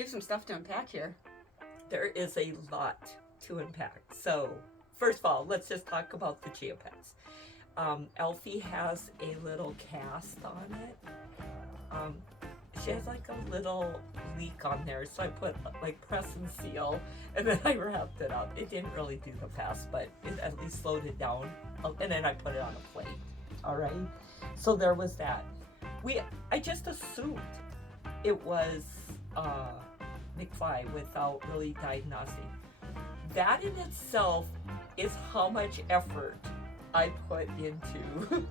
We have some stuff to unpack here. There is a lot to unpack. So, first of all, let's just talk about the Chia Pets. Elfie has a little cast on it. She has like a little leak on there, so I put like press and seal, and then I wrapped it up. It didn't really do the best, but it at least slowed it down, and then I put it on a plate. All right, so there was that. I just assumed it was McFly without really diagnosing. That in itself is how much effort I put into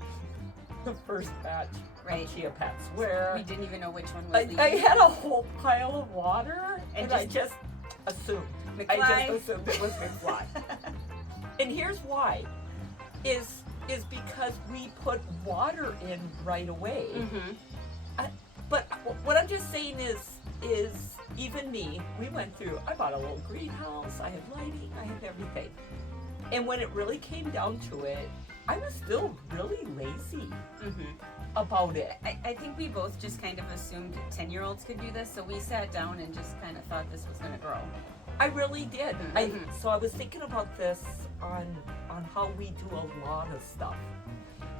the first batch of Chia Pets, where we didn't even know which one was I had a whole pile of water, and I just assumed. McFly. I just assumed it was McFly. And here's why: is because we put water in right away. Mm-hmm. But what I'm just saying is even me, we went through. I bought a little greenhouse. I had lighting. I had everything. And when it really came down to it, I was still really lazy about it. I think we both just kind of assumed 10-year-olds could do this, so we sat down and just kind of thought this was going to grow. I really did. So I was thinking about this on how we do a lot of stuff.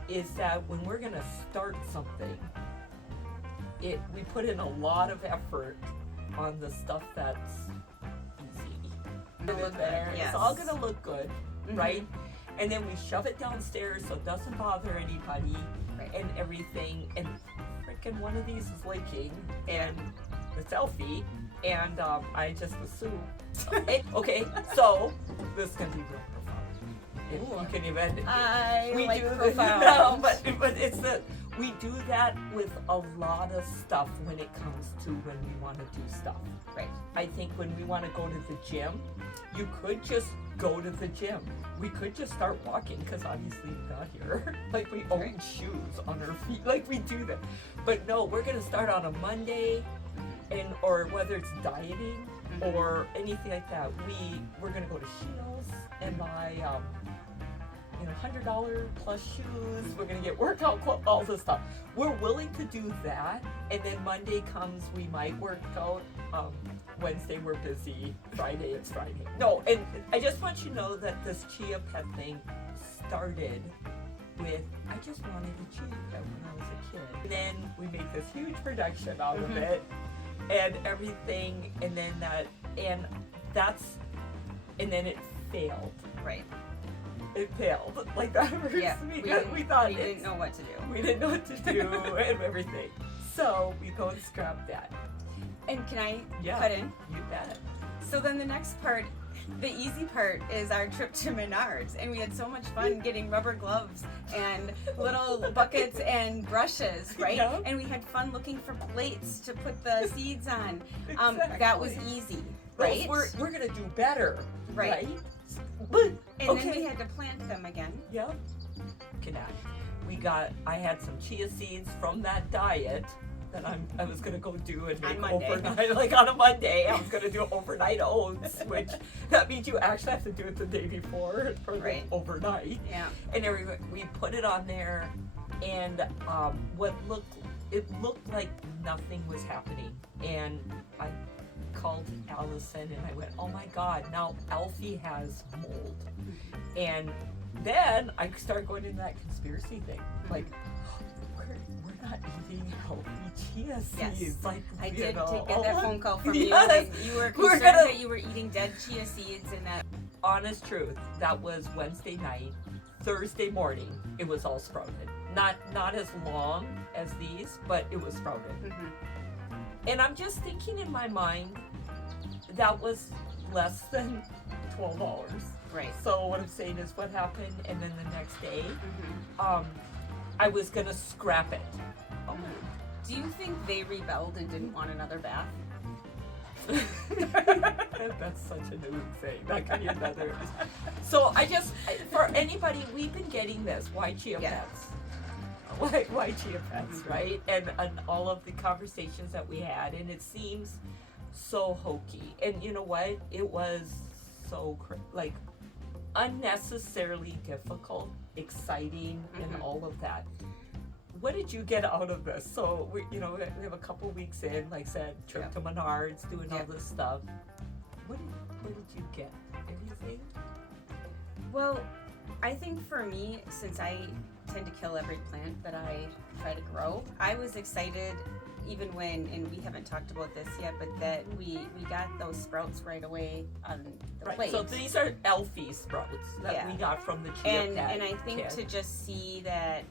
Is that when we're going to start something, we put in a lot of effort on the stuff that's easy. It's all going to look good. Right? And then we shove it downstairs so it doesn't bother anybody and everything. And freaking one of these is leaking, and it's Elfie, and I just assume. Okay, so this is gonna be real profound. If you can even. We like do profound. No, but it's we do that with a lot of stuff when it comes to when we want to do stuff. Right. I think when we want to go to the gym, you could just go to the gym. We could just start walking, because obviously we got here. Like we own shoes on our feet. Like we do that. But no, we're going to start on a Monday, or whether it's dieting or anything like that. We're going to go to Shields and buy $100 plus shoes. We're gonna get workout clothes, all this stuff. We're willing to do that, and then Monday comes, we might work out. Wednesday we're busy. Friday it's Friday. No, and I just want you to know that this Chia Pet thing started with I just wanted a Chia Pet when I was a kid. And then we made this huge production out of it, and everything, and then then it failed. Right. It failed. Like that first week. We thought we didn't know what to do. We didn't know what to do and everything. So we go and scrap that. And can I cut in? You bet. So then the next part, the easy part, is our trip to Menards. And we had so much fun getting rubber gloves and little buckets and brushes, right? Yeah. And we had fun looking for plates to put the seeds on. Exactly. That was easy, right? We're going to do better, right? But then we had to plant them again. Yep. I had some chia seeds from that diet that I was gonna go do and make overnight, like on a Monday. I was gonna do overnight oats, which that means you actually have to do it the day before for the overnight. Yeah. And we put it on there, and it looked like nothing was happening, and I called Allison and I went, oh my God, now Elfie has mold. And then I started going into that conspiracy thing. Like, we're not eating healthy chia seeds. Yes. Like, I did get that phone call from you. Yes. And you were concerned that you were eating dead chia seeds and that. Honest truth, that was Wednesday night. Thursday morning, it was all sprouted. Not as long as these, but it was sprouted. And I'm just thinking in my mind, that was less than $12. Right. So what I'm saying is what happened, and then the next day, I was gonna scrap it. Do you think they rebelled and didn't want another bath? That's such a new thing. That could be another. So for anybody, we've been getting this. Why Chia Pets? Why Chia Pets, right? And all of the conversations that we had, and it seems so hokey. And you know what? It was so unnecessarily difficult, exciting, and all of that. what did you get out of this? So we have a couple weeks in, like I said, trip to Menards, doing all this stuff. What did you get? Anything? Well, I think for me, since I tend to kill every plant that I try to grow, I was excited even when, and we haven't talked about this yet, but that we got those sprouts right away on the plate. So these are Elfie sprouts that we got from the Chia Pets. And I think to just see that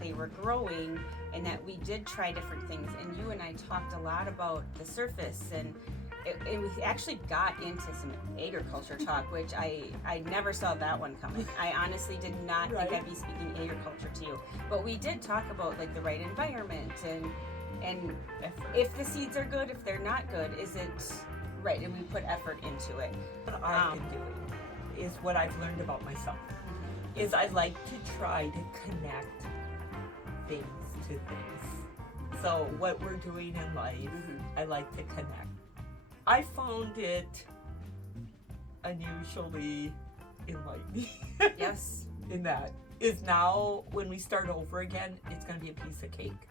they were growing and that we did try different things, and you and I talked a lot about the surface, and we actually got into some agriculture talk, which I never saw that one coming. I honestly did not think I'd be speaking agriculture to you, but we did talk about like the right environment and if the seeds are good, if they're not good, is it right? And we put effort into it. What I've been doing is what I've learned about myself. Is I like to try to connect things to things. So what we're doing in life, I like to connect. I found it unusually enlightening. Yes. In that is now when we start over again, it's going to be a piece of cake.